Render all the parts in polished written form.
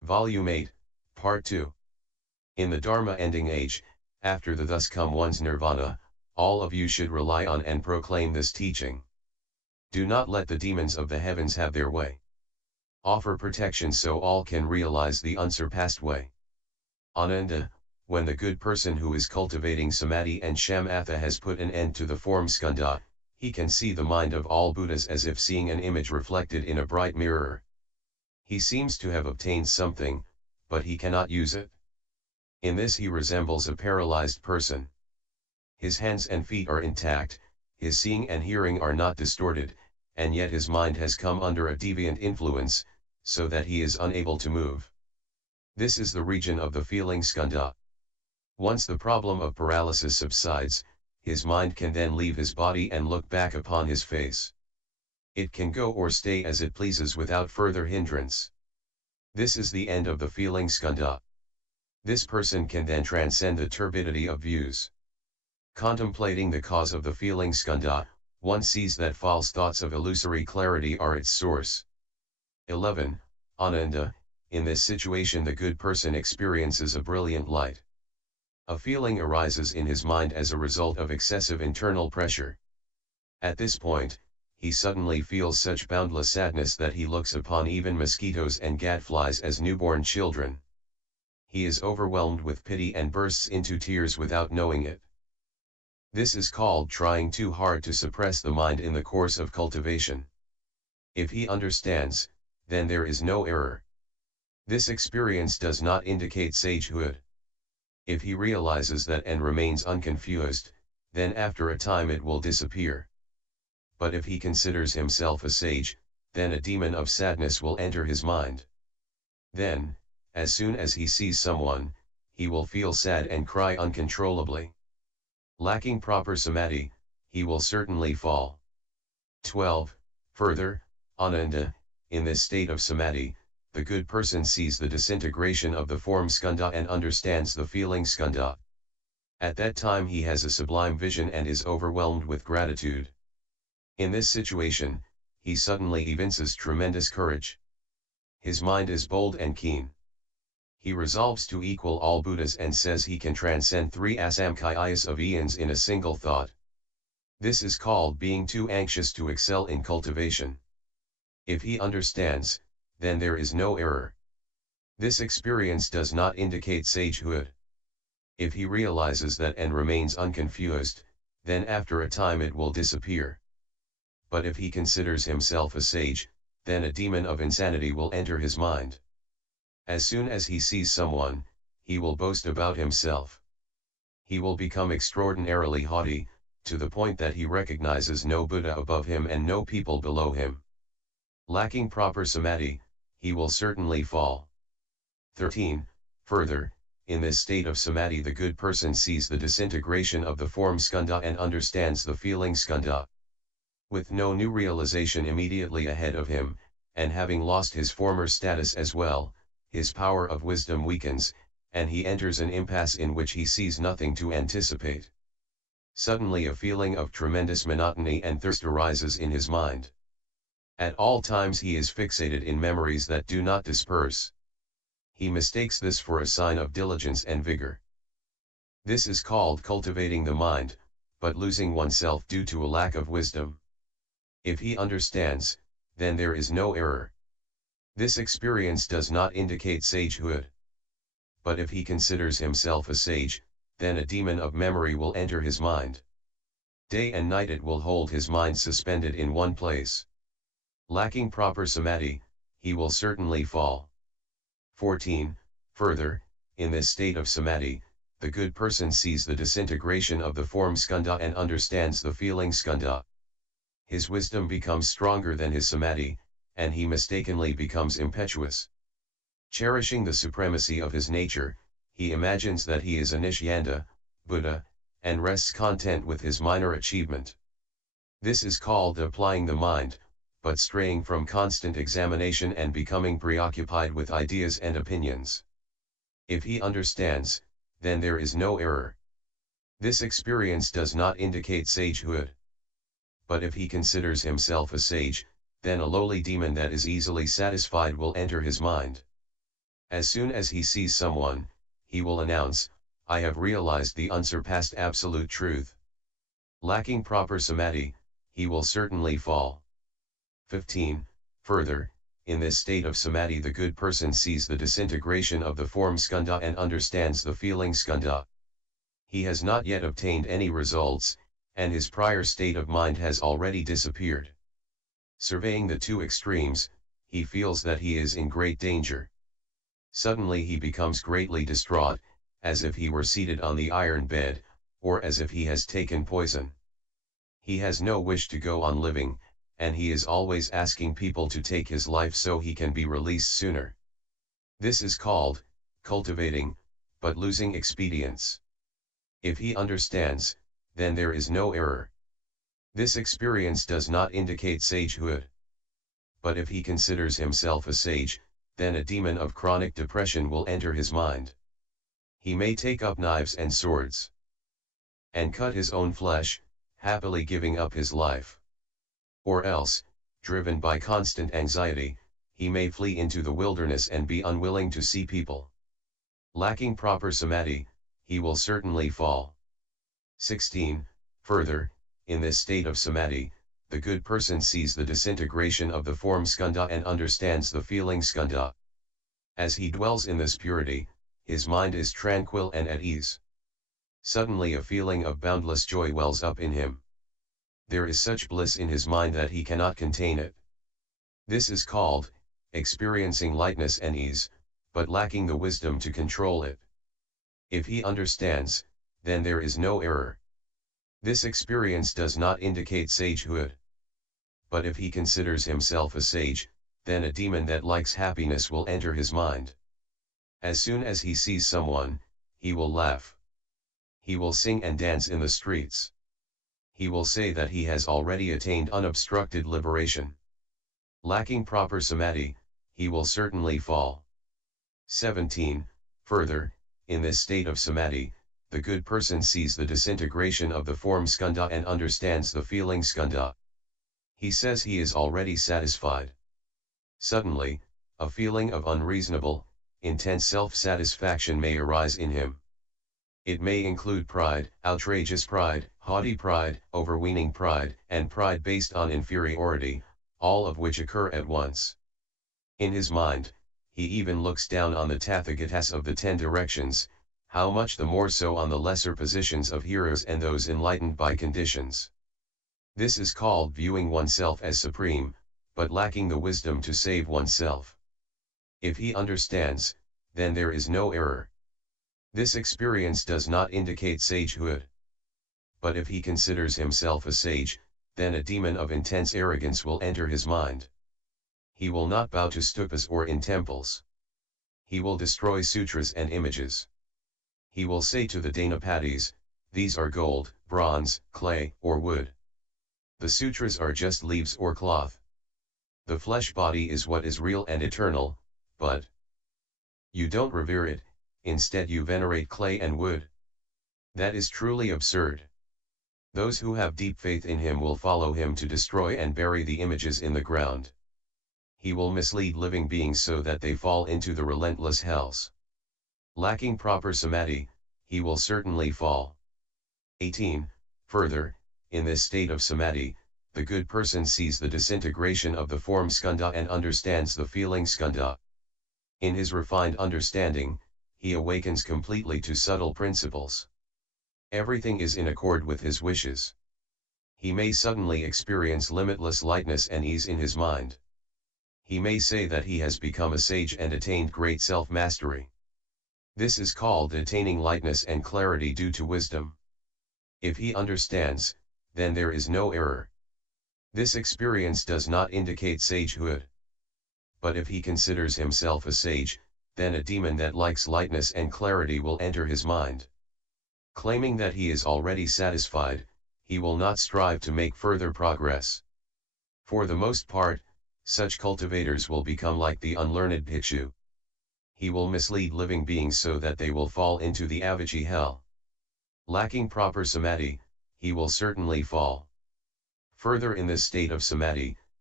Volume 8, Part 2. In the Dharma ending age, after the thus come one's nirvana, all of you should rely on and proclaim this teaching. Do not let the demons of the heavens have their way. Offer protection so all can realize the unsurpassed way. Ananda, when the good person who is cultivating Samadhi and Shamatha has put an end to the form skandha, he can see the mind of all Buddhas as if seeing an image reflected in a bright mirror. He seems to have obtained something, but he cannot use it. In this he resembles a paralyzed person. His hands and feet are intact, his seeing and hearing are not distorted, and yet his mind has come under a deviant influence, so that he is unable to move. This is the region of the feeling skandha. Once the problem of paralysis subsides, his mind can then leave his body and look back upon his face. It can go or stay as it pleases without further hindrance. This is the end of the feeling skandha. This person can then transcend the turbidity of views. Contemplating the cause of the feeling skandha, one sees that false thoughts of illusory clarity are its source. 11. Ananda, in this situation the good person experiences a brilliant light. A feeling arises in his mind as a result of excessive internal pressure. At this point, he suddenly feels such boundless sadness that he looks upon even mosquitoes and gadflies as newborn children. He is overwhelmed with pity and bursts into tears without knowing it. This is called trying too hard to suppress the mind in the course of cultivation. If he understands, then there is no error. This experience does not indicate sagehood. If he realizes that and remains unconfused, then after a time it will disappear. But if he considers himself a sage, then a demon of sadness will enter his mind. Then, as soon as he sees someone, he will feel sad and cry uncontrollably. Lacking proper samadhi, he will certainly fall. 12. Further, Ananda, in this state of samadhi, the good person sees the disintegration of the form skandha and understands the feeling skandha. At that time he has a sublime vision and is overwhelmed with gratitude. In this situation, he suddenly evinces tremendous courage. His mind is bold and keen. He resolves to equal all Buddhas and says he can transcend 3 asamkhayas of eons in a single thought. This is called being too anxious to excel in cultivation. If he understands, then there is no error. This experience does not indicate sagehood. If he realizes that and remains unconfused, then after a time it will disappear. But if he considers himself a sage, then a demon of insanity will enter his mind. As soon as he sees someone, he will boast about himself. He will become extraordinarily haughty, to the point that he recognizes no Buddha above him and no people below him. Lacking proper samadhi, he will certainly fall. 13. Further, in this state of samadhi the good person sees the disintegration of the form skandha and understands the feeling skandha. With no new realization immediately ahead of him, and having lost his former status as well, his power of wisdom weakens, and he enters an impasse in which he sees nothing to anticipate. Suddenly a feeling of tremendous monotony and thirst arises in his mind. At all times he is fixated in memories that do not disperse. He mistakes this for a sign of diligence and vigor. This is called cultivating the mind, but losing oneself due to a lack of wisdom. If he understands, then there is no error. This experience does not indicate sagehood. But if he considers himself a sage, then a demon of memory will enter his mind. Day and night it will hold his mind suspended in one place. Lacking proper samadhi, he will certainly fall. 14. Further, in this state of samadhi, the good person sees the disintegration of the form skandha and understands the feeling skandha. His wisdom becomes stronger than his samadhi, and he mistakenly becomes impetuous. Cherishing the supremacy of his nature, he imagines that he is a Nishyanda, Buddha, and rests content with his minor achievement. This is called applying the mind, but straying from constant examination and becoming preoccupied with ideas and opinions. If he understands, then there is no error. This experience does not indicate sagehood. But if he considers himself a sage, then a lowly demon that is easily satisfied will enter his mind. As soon as he sees someone, he will announce, "I have realized the unsurpassed absolute truth." Lacking proper samadhi, he will certainly fall. 15. Further, in this state of samadhi the good person sees the disintegration of the form skandha and understands the feeling skandha. He has not yet obtained any results, and his prior state of mind has already disappeared. Surveying the two extremes, he feels that he is in great danger. Suddenly he becomes greatly distraught, as if he were seated on the iron bed, or as if he has taken poison. He has no wish to go on living, and he is always asking people to take his life so he can be released sooner. This is called cultivating, but losing expedience. If he understands, then there is no error. This experience does not indicate sagehood. But if he considers himself a sage, then a demon of chronic depression will enter his mind. He may take up knives and swords, and cut his own flesh, happily giving up his life. Or else, driven by constant anxiety, he may flee into the wilderness and be unwilling to see people. Lacking proper samadhi, he will certainly fall. 16. Further, in this state of samadhi, the good person sees the disintegration of the form skandha and understands the feeling skandha. As he dwells in this purity, his mind is tranquil and at ease. Suddenly a feeling of boundless joy wells up in him. There is such bliss in his mind that he cannot contain it. This is called experiencing lightness and ease, but lacking the wisdom to control it. If he understands, then there is no error. This experience does not indicate sagehood. But if he considers himself a sage, then a demon that likes happiness will enter his mind. As soon as he sees someone, he will laugh. He will sing and dance in the streets. He will say that he has already attained unobstructed liberation. Lacking proper samadhi, he will certainly fall. 17. Further, in this state of samadhi, the good person sees the disintegration of the form skandha and understands the feeling skandha. He says he is already satisfied. Suddenly, a feeling of unreasonable, intense self-satisfaction may arise in him. It may include pride, outrageous pride, haughty pride, overweening pride, and pride based on inferiority, all of which occur at once. In his mind, he even looks down on the Tathagatas of the 10 directions, how much the more so on the lesser positions of heroes and those enlightened by conditions. This is called viewing oneself as supreme, but lacking the wisdom to save oneself. If he understands, then there is no error. This experience does not indicate sagehood. But if he considers himself a sage, then a demon of intense arrogance will enter his mind. He will not bow to stupas or in temples. He will destroy sutras and images. He will say to the Danapatis, "These are gold, bronze, clay, or wood. The sutras are just leaves or cloth. The flesh body is what is real and eternal, but you don't revere it, instead you venerate clay and wood. That is truly absurd." Those who have deep faith in him will follow him to destroy and bury the images in the ground. He will mislead living beings so that they fall into the relentless hells. Lacking proper samadhi, he will certainly fall. 18. Further, in this state of samadhi, the good person sees the disintegration of the form skandha and understands the feeling skandha. In his refined understanding, he awakens completely to subtle principles. Everything is in accord with his wishes. He may suddenly experience limitless lightness and ease in his mind. He may say that he has become a sage and attained great self-mastery. This is called attaining lightness and clarity due to wisdom. If he understands, then there is no error. This experience does not indicate sagehood. But if he considers himself a sage, then a demon that likes lightness and clarity will enter his mind. Claiming that he is already satisfied, he will not strive to make further progress. For the most part, such cultivators will become like the unlearned bhikshu. He will mislead living beings so that they will fall into the avijji hell. Lacking proper samadhi, he will certainly fall. Further, in this state of samadhi,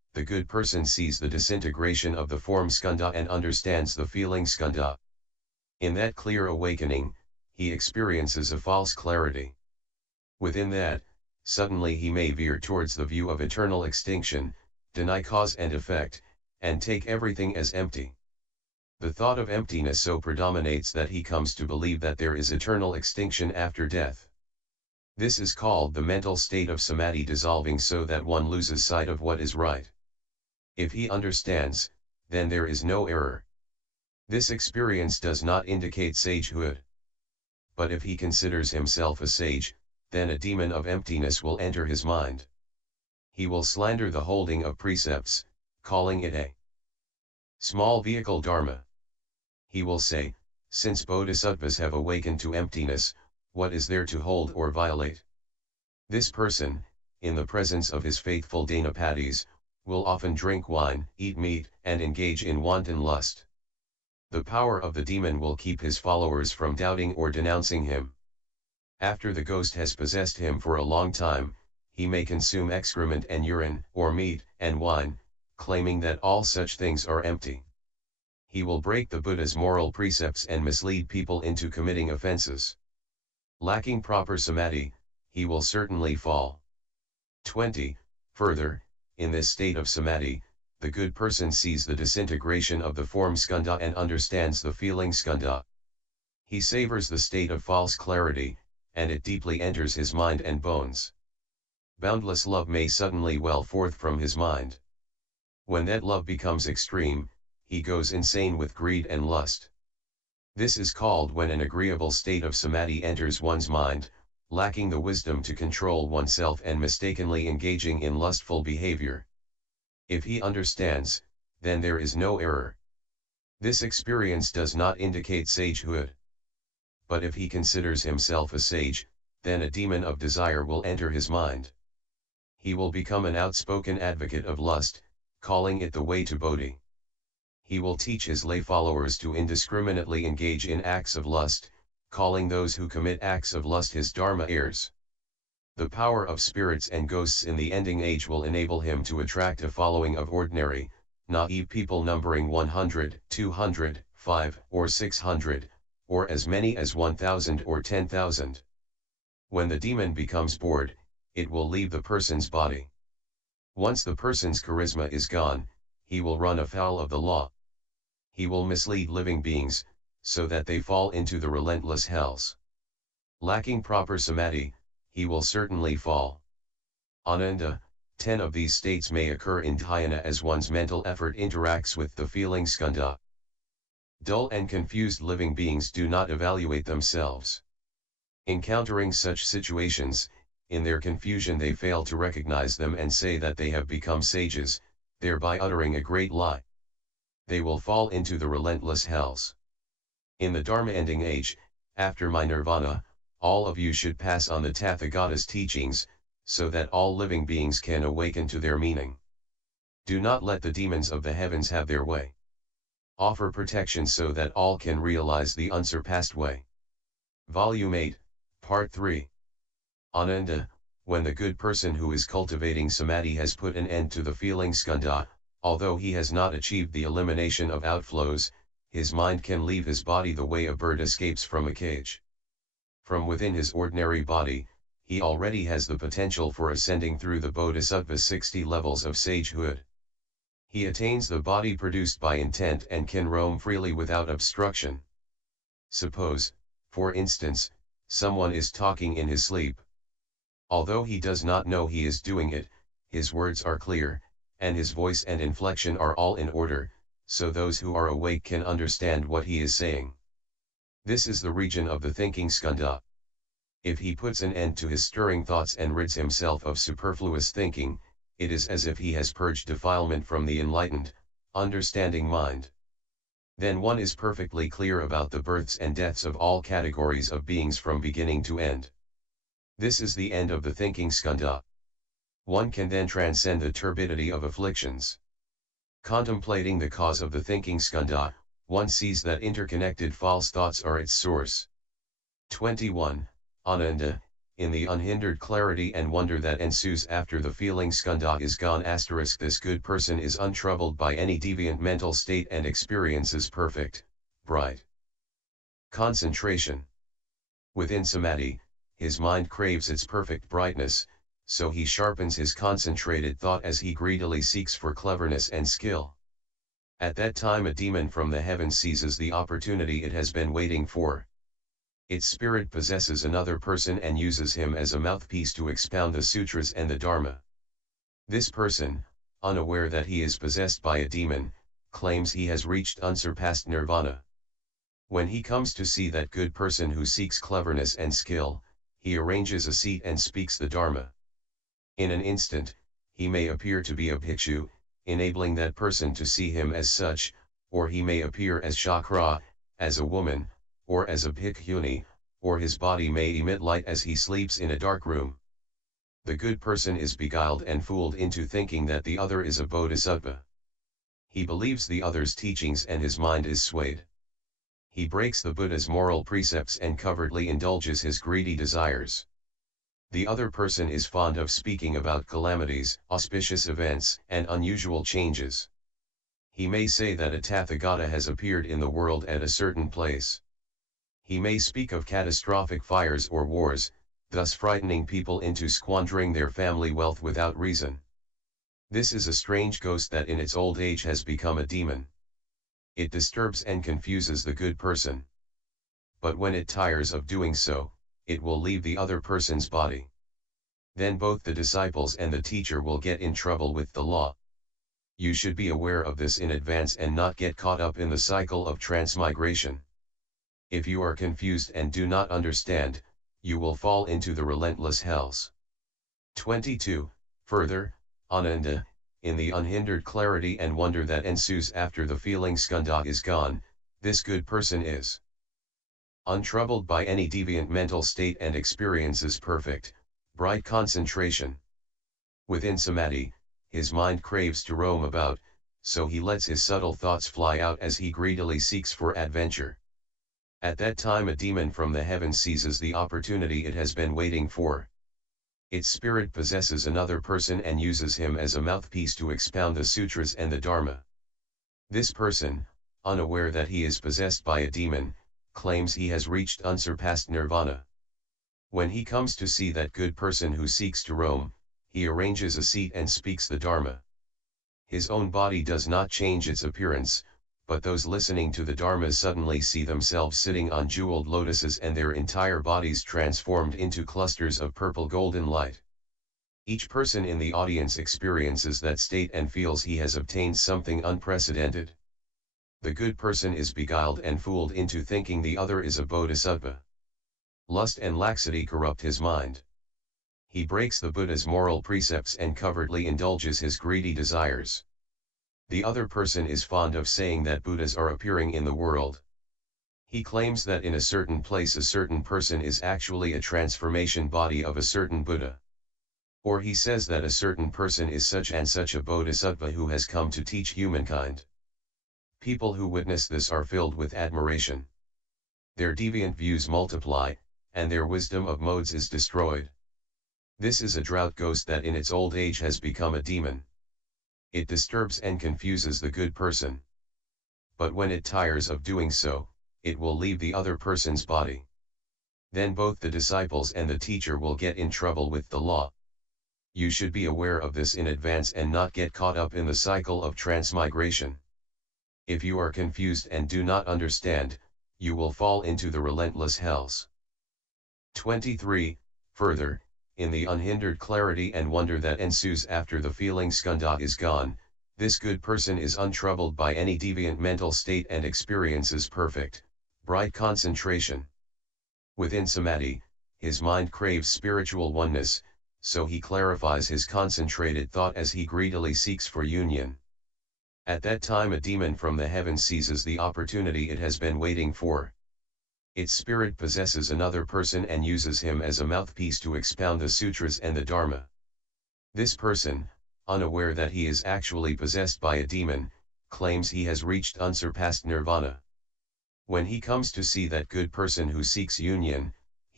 the good person sees the disintegration of the form skandha and understands the feeling skandha. In that clear awakening, he experiences a false clarity. Within that, suddenly he may veer towards the view of eternal extinction, deny cause and effect, and take everything as empty. The thought of emptiness so predominates that he comes to believe that there is eternal extinction after death. This is called the mental state of samadhi dissolving, so that one loses sight of what is right. If he understands, then there is no error. This experience does not indicate sagehood. But if he considers himself a sage, then a demon of emptiness will enter his mind. He will slander the holding of precepts, calling it a small vehicle dharma. He will say, since bodhisattvas have awakened to emptiness, what is there to hold or violate? This person, in the presence of his faithful Dhanapatis, will often drink wine, eat meat, and engage in wanton lust. The power of the demon will keep his followers from doubting or denouncing him. After the ghost has possessed him for a long time, he may consume excrement and urine, or meat and wine, claiming that all such things are empty. He will break the Buddha's moral precepts and mislead people into committing offenses. Lacking proper samadhi, he will certainly fall. 20. Further, in this state of samadhi, the good person sees the disintegration of the form skandha and understands the feeling skandha. He savors the state of false clarity, and it deeply enters his mind and bones. Boundless love may suddenly well forth from his mind. When that love becomes extreme, he goes insane with greed and lust. This is called when an agreeable state of samadhi enters one's mind, lacking the wisdom to control oneself and mistakenly engaging in lustful behavior. If he understands, then there is no error. This experience does not indicate sagehood. But if he considers himself a sage, then a demon of desire will enter his mind. He will become an outspoken advocate of lust, calling it the way to bodhi. He will teach his lay followers to indiscriminately engage in acts of lust, calling those who commit acts of lust his dharma heirs. The power of spirits and ghosts in the ending age will enable him to attract a following of ordinary, naive people numbering 100, 200, 5, or 600, or as many as 1,000 or 10,000. When the demon becomes bored, it will leave the person's body. Once the person's charisma is gone, he will run afoul of the law. He will mislead living beings, so that they fall into the relentless hells. Lacking proper samadhi, he will certainly fall. Ananda, 10 of these states may occur in dhyana as one's mental effort interacts with the feeling skandha. Dull and confused living beings do not evaluate themselves. Encountering such situations, in their confusion they fail to recognize them and say that they have become sages, thereby uttering a great lie. They will fall into the relentless hells. In the Dharma ending age, after my nirvana, all of you should pass on the Tathagata's teachings, so that all living beings can awaken to their meaning. Do not let the demons of the heavens have their way. Offer protection so that all can realize the unsurpassed way. Volume 8, Part 3. Ananda, when the good person who is cultivating samadhi has put an end to the feeling skandha, although he has not achieved the elimination of outflows, his mind can leave his body the way a bird escapes from a cage. From within his ordinary body, he already has the potential for ascending through the bodhisattva's 60 levels of sagehood. He attains the body produced by intent and can roam freely without obstruction. Suppose, for instance, someone is talking in his sleep. Although he does not know he is doing it, his words are clear, and his voice and inflection are all in order, so those who are awake can understand what he is saying. This is the region of the thinking skandha. If he puts an end to his stirring thoughts and rids himself of superfluous thinking, it is as if he has purged defilement from the enlightened, understanding mind. Then one is perfectly clear about the births and deaths of all categories of beings from beginning to end. This is the end of the thinking skandha. One can then transcend the turbidity of afflictions. Contemplating the cause of the thinking skandha, one sees that interconnected false thoughts are its source. 21. Ananda, in the unhindered clarity and wonder that ensues after the feeling skandha is gone *, this good person is untroubled by any deviant mental state and experiences perfect, bright concentration. Within samadhi, his mind craves its perfect brightness, so he sharpens his concentrated thought as he greedily seeks for cleverness and skill. At that time a demon from the heavens seizes the opportunity it has been waiting for. Its spirit possesses another person and uses him as a mouthpiece to expound the sutras and the Dharma. This person, unaware that he is possessed by a demon, claims he has reached unsurpassed nirvana. When he comes to see that good person who seeks cleverness and skill, he arranges a seat and speaks the Dharma. In an instant, he may appear to be a bhikshu, enabling that person to see him as such, or he may appear as Shakra, as a woman, or as a bhikkhuni, or his body may emit light as he sleeps in a dark room. The good person is beguiled and fooled into thinking that the other is a bodhisattva. He believes the other's teachings and his mind is swayed. He breaks the Buddha's moral precepts and covertly indulges his greedy desires. The other person is fond of speaking about calamities, auspicious events, and unusual changes. He may say that a Tathagata has appeared in the world at a certain place. He may speak of catastrophic fires or wars, thus frightening people into squandering their family wealth without reason. This is a strange ghost that in its old age has become a demon. It disturbs and confuses the good person. But when it tires of doing so, it will leave the other person's body. Then both the disciples and the teacher will get in trouble with the law. You should be aware of this in advance and not get caught up in the cycle of transmigration. If you are confused and do not understand, you will fall into the relentless hells. 22. Further, Ananda, in the unhindered clarity and wonder that ensues after the feeling skandha is gone, this good person is untroubled by any deviant mental state and experiences perfect, bright concentration. Within samadhi, his mind craves to roam about, so he lets his subtle thoughts fly out as he greedily seeks for adventure. At that time a demon from the heavens seizes the opportunity it has been waiting for. Its spirit possesses another person and uses him as a mouthpiece to expound the sutras and the Dharma. This person, unaware that he is possessed by a demon, claims he has reached unsurpassed nirvana. When he comes to see that good person who seeks to roam, he arranges a seat and speaks the Dharma. His own body does not change its appearance, but those listening to the Dharma suddenly see themselves sitting on jeweled lotuses and their entire bodies transformed into clusters of purple golden light. Each person in the audience experiences that state and feels he has obtained something unprecedented. The good person is beguiled and fooled into thinking the other is a bodhisattva. Lust and laxity corrupt his mind. He breaks the Buddha's moral precepts and covertly indulges his greedy desires. The other person is fond of saying that Buddhas are appearing in the world. He claims that in a certain place a certain person is actually a transformation body of a certain Buddha. Or he says that a certain person is such and such a bodhisattva who has come to teach humankind. People who witness this are filled with admiration. Their deviant views multiply, and their wisdom of modes is destroyed. This is a drought ghost that in its old age has become a demon. It disturbs and confuses the good person. But when it tires of doing so, it will leave the other person's body. Then both the disciples and the teacher will get in trouble with the law. You should be aware of this in advance and not get caught up in the cycle of transmigration. If you are confused and do not understand, you will fall into the relentless hells. 23. Further, in the unhindered clarity and wonder that ensues after the feeling skandha is gone, this good person is untroubled by any deviant mental state and experiences perfect, bright concentration. Within samadhi, his mind craves spiritual oneness, so he clarifies his concentrated thought as he greedily seeks for union. At that time a demon from the heavens seizes the opportunity it has been waiting for. Its spirit possesses another person and uses him as a mouthpiece to expound the sutras and the Dharma. This person, unaware that he is actually possessed by a demon, claims he has reached unsurpassed nirvana. When he comes to see that good person who seeks union,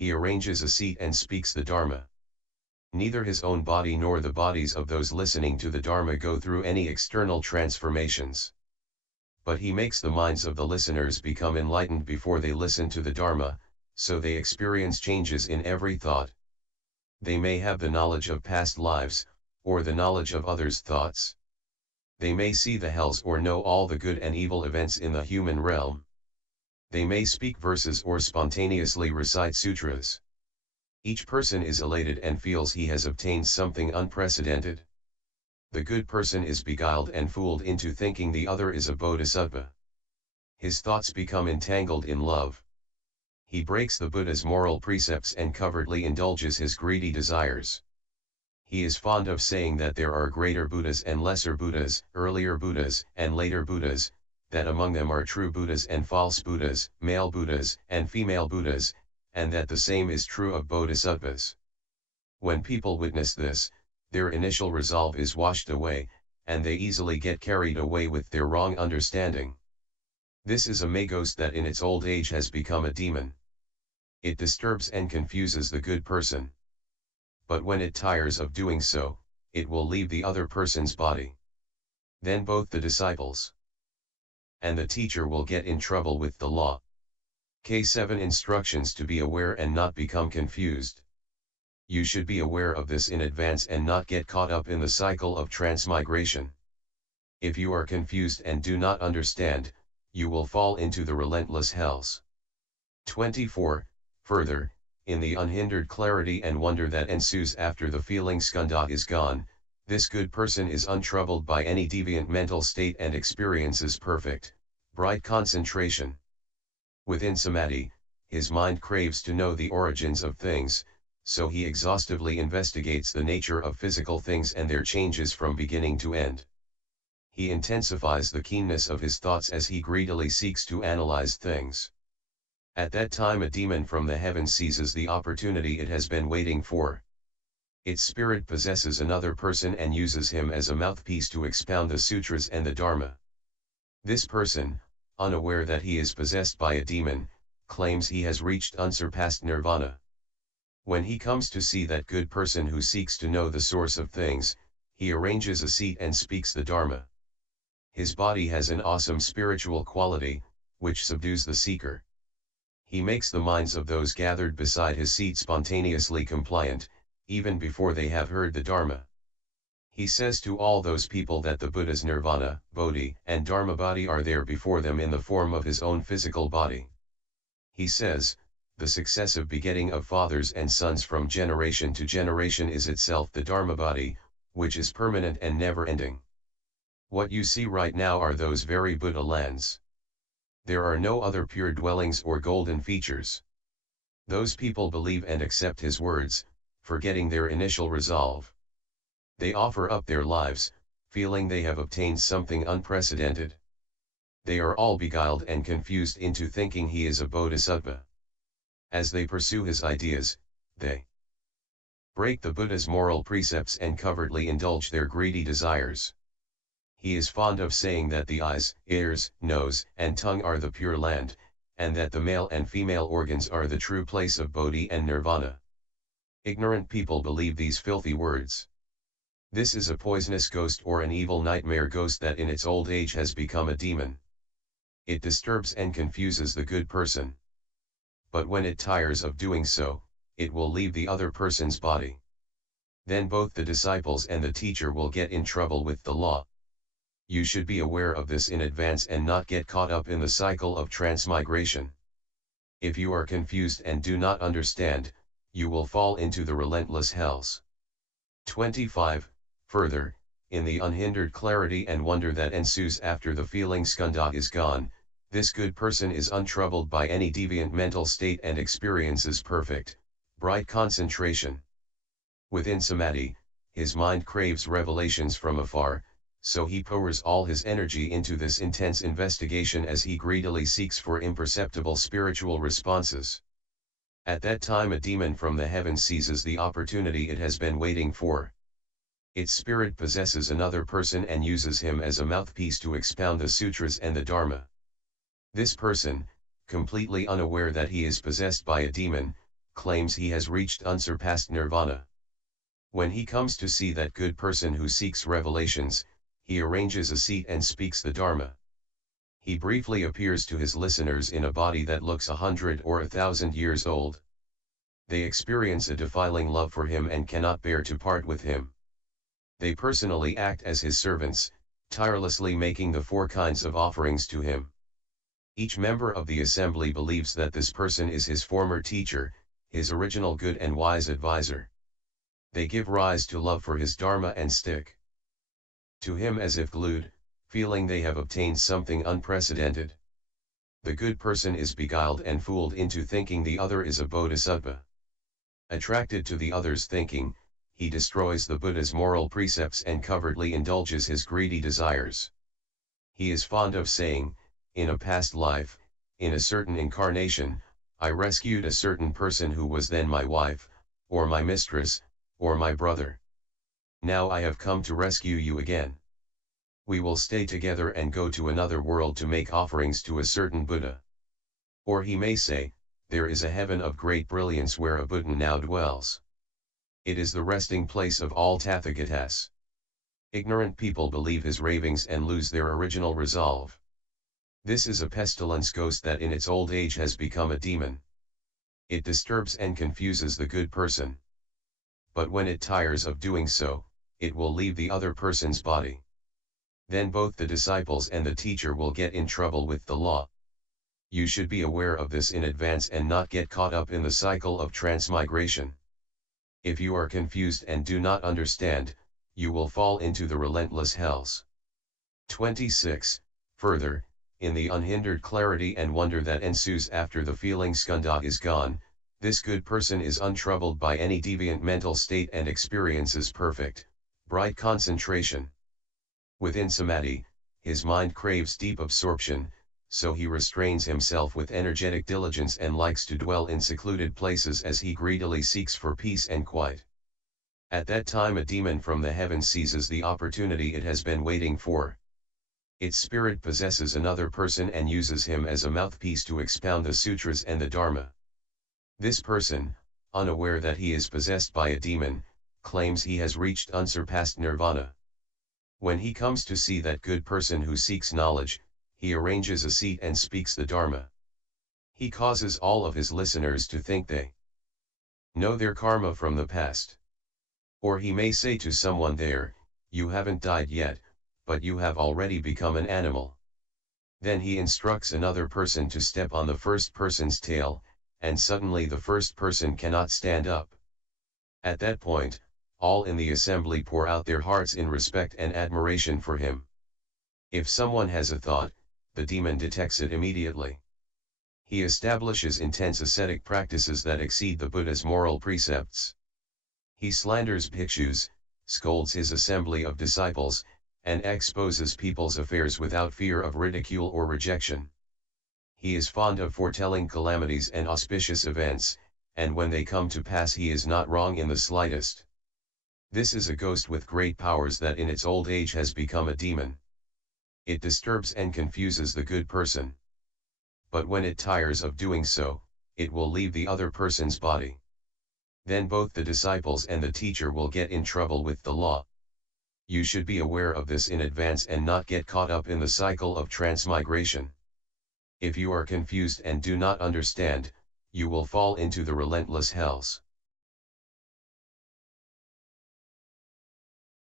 he arranges a seat and speaks the Dharma. Neither his own body nor the bodies of those listening to the Dharma go through any external transformations. But he makes the minds of the listeners become enlightened before they listen to the Dharma, so they experience changes in every thought. They may have the knowledge of past lives, or the knowledge of others' thoughts. They may see the hells or know all the good and evil events in the human realm. They may speak verses or spontaneously recite sutras. Each person is elated and feels he has obtained something unprecedented. The good person is beguiled and fooled into thinking the other is a bodhisattva. His thoughts become entangled in love. He breaks the Buddha's moral precepts and covertly indulges his greedy desires. He is fond of saying that there are greater Buddhas and lesser Buddhas, earlier Buddhas and later Buddhas, that among them are true Buddhas and false Buddhas, male Buddhas and female Buddhas, and that the same is true of bodhisattvas. When people witness this, their initial resolve is washed away, and they easily get carried away with their wrong understanding. This is a may-ghost that in its old age has become a demon. It disturbs and confuses the good person. But when it tires of doing so, it will leave the other person's body. Then both the disciples and the teacher will get in trouble with the law. K7 Instructions to be aware and not become confused. You should be aware of this in advance and not get caught up in the cycle of transmigration. If you are confused and do not understand, you will fall into the relentless hells. 24. Further, in the unhindered clarity and wonder that ensues after the feeling skandha is gone, this good person is untroubled by any deviant mental state and experiences perfect, bright concentration. Within Samadhi, his mind craves to know the origins of things, so he exhaustively investigates the nature of physical things and their changes from beginning to end. He intensifies the keenness of his thoughts as he greedily seeks to analyze things. At that time a demon from the heavens seizes the opportunity it has been waiting for. Its spirit possesses another person and uses him as a mouthpiece to expound the sutras and the Dharma. This person, unaware that he is possessed by a demon, claims he has reached unsurpassed nirvana. When he comes to see that good person who seeks to know the source of things, he arranges a seat and speaks the Dharma. His body has an awesome spiritual quality, which subdues the seeker. He makes the minds of those gathered beside his seat spontaneously compliant, even before they have heard the Dharma. He says to all those people that the Buddha's nirvana, bodhi, and Dharma body are there before them in the form of his own physical body. He says, the successive begetting of fathers and sons from generation to generation is itself the Dharma body, which is permanent and never-ending. What you see right now are those very Buddha lands. There are no other pure dwellings or golden features. Those people believe and accept his words, forgetting their initial resolve. They offer up their lives, feeling they have obtained something unprecedented. They are all beguiled and confused into thinking he is a bodhisattva. As they pursue his ideas, they break the Buddha's moral precepts and covertly indulge their greedy desires. He is fond of saying that the eyes, ears, nose, and tongue are the pure land, and that the male and female organs are the true place of bodhi and nirvana. Ignorant people believe these filthy words. This is a poisonous ghost or an evil nightmare ghost that in its old age has become a demon. It disturbs and confuses the good person. But when it tires of doing so, it will leave the other person's body. Then both the disciples and the teacher will get in trouble with the law. You should be aware of this in advance and not get caught up in the cycle of transmigration. If you are confused and do not understand, you will fall into the relentless hells. 25. Further, in the unhindered clarity and wonder that ensues after the feeling skandha is gone, this good person is untroubled by any deviant mental state and experiences perfect, bright concentration. Within Samadhi, his mind craves revelations from afar, so he pours all his energy into this intense investigation as he greedily seeks for imperceptible spiritual responses. At that time a demon from the heavens seizes the opportunity it has been waiting for. Its spirit possesses another person and uses him as a mouthpiece to expound the sutras and the Dharma. This person, completely unaware that he is possessed by a demon, claims he has reached unsurpassed nirvana. When he comes to see that good person who seeks revelations, he arranges a seat and speaks the Dharma. He briefly appears to his listeners in a body that looks 100 or 1,000 years old. They experience a defiling love for him and cannot bear to part with him. They personally act as his servants, tirelessly making the 4 kinds of offerings to him. Each member of the assembly believes that this person is his former teacher, his original good and wise advisor. They give rise to love for his Dharma and stick to him as if glued, feeling they have obtained something unprecedented. The good person is beguiled and fooled into thinking the other is a bodhisattva. Attracted to the other's thinking, he destroys the Buddha's moral precepts and covertly indulges his greedy desires. He is fond of saying, in a past life, in a certain incarnation, I rescued a certain person who was then my wife, or my mistress, or my brother. Now I have come to rescue you again. We will stay together and go to another world to make offerings to a certain Buddha. Or he may say, there is a heaven of great brilliance where a Buddha now dwells. It is the resting place of all Tathagatas. Ignorant people believe his ravings and lose their original resolve. This is a pestilence ghost that in its old age has become a demon. It disturbs and confuses the good person. But when it tires of doing so, it will leave the other person's body. Then both the disciples and the teacher will get in trouble with the law. You should be aware of this in advance and not get caught up in the cycle of transmigration. If you are confused and do not understand, you will fall into the relentless hells. 26. Further, in the unhindered clarity and wonder that ensues after the feeling skandha is gone, this good person is untroubled by any deviant mental state and experiences perfect, bright concentration. Within Samadhi, his mind craves deep absorption, so he restrains himself with energetic diligence and likes to dwell in secluded places as he greedily seeks for peace and quiet. At that time a demon from the heavens seizes the opportunity it has been waiting for. Its spirit possesses another person and uses him as a mouthpiece to expound the sutras and the Dharma. This person, unaware that he is possessed by a demon, claims he has reached unsurpassed nirvana. When he comes to see that good person who seeks knowledge, he arranges a seat and speaks the Dharma. He causes all of his listeners to think they know their karma from the past. Or he may say to someone there, you haven't died yet, but you have already become an animal. Then he instructs another person to step on the first person's tail, and suddenly the first person cannot stand up. At that point, all in the assembly pour out their hearts in respect and admiration for him. If someone has a thought, the demon detects it immediately. He establishes intense ascetic practices that exceed the Buddha's moral precepts. He slanders bhikshus, scolds his assembly of disciples, and exposes people's affairs without fear of ridicule or rejection. He is fond of foretelling calamities and auspicious events, and when they come to pass he is not wrong in the slightest. This is a ghost with great powers that in its old age has become a demon. It disturbs and confuses the good person. But when it tires of doing so, it will leave the other person's body. Then both the disciples and the teacher will get in trouble with the law. You should be aware of this in advance and not get caught up in the cycle of transmigration. If you are confused and do not understand, you will fall into the relentless hells.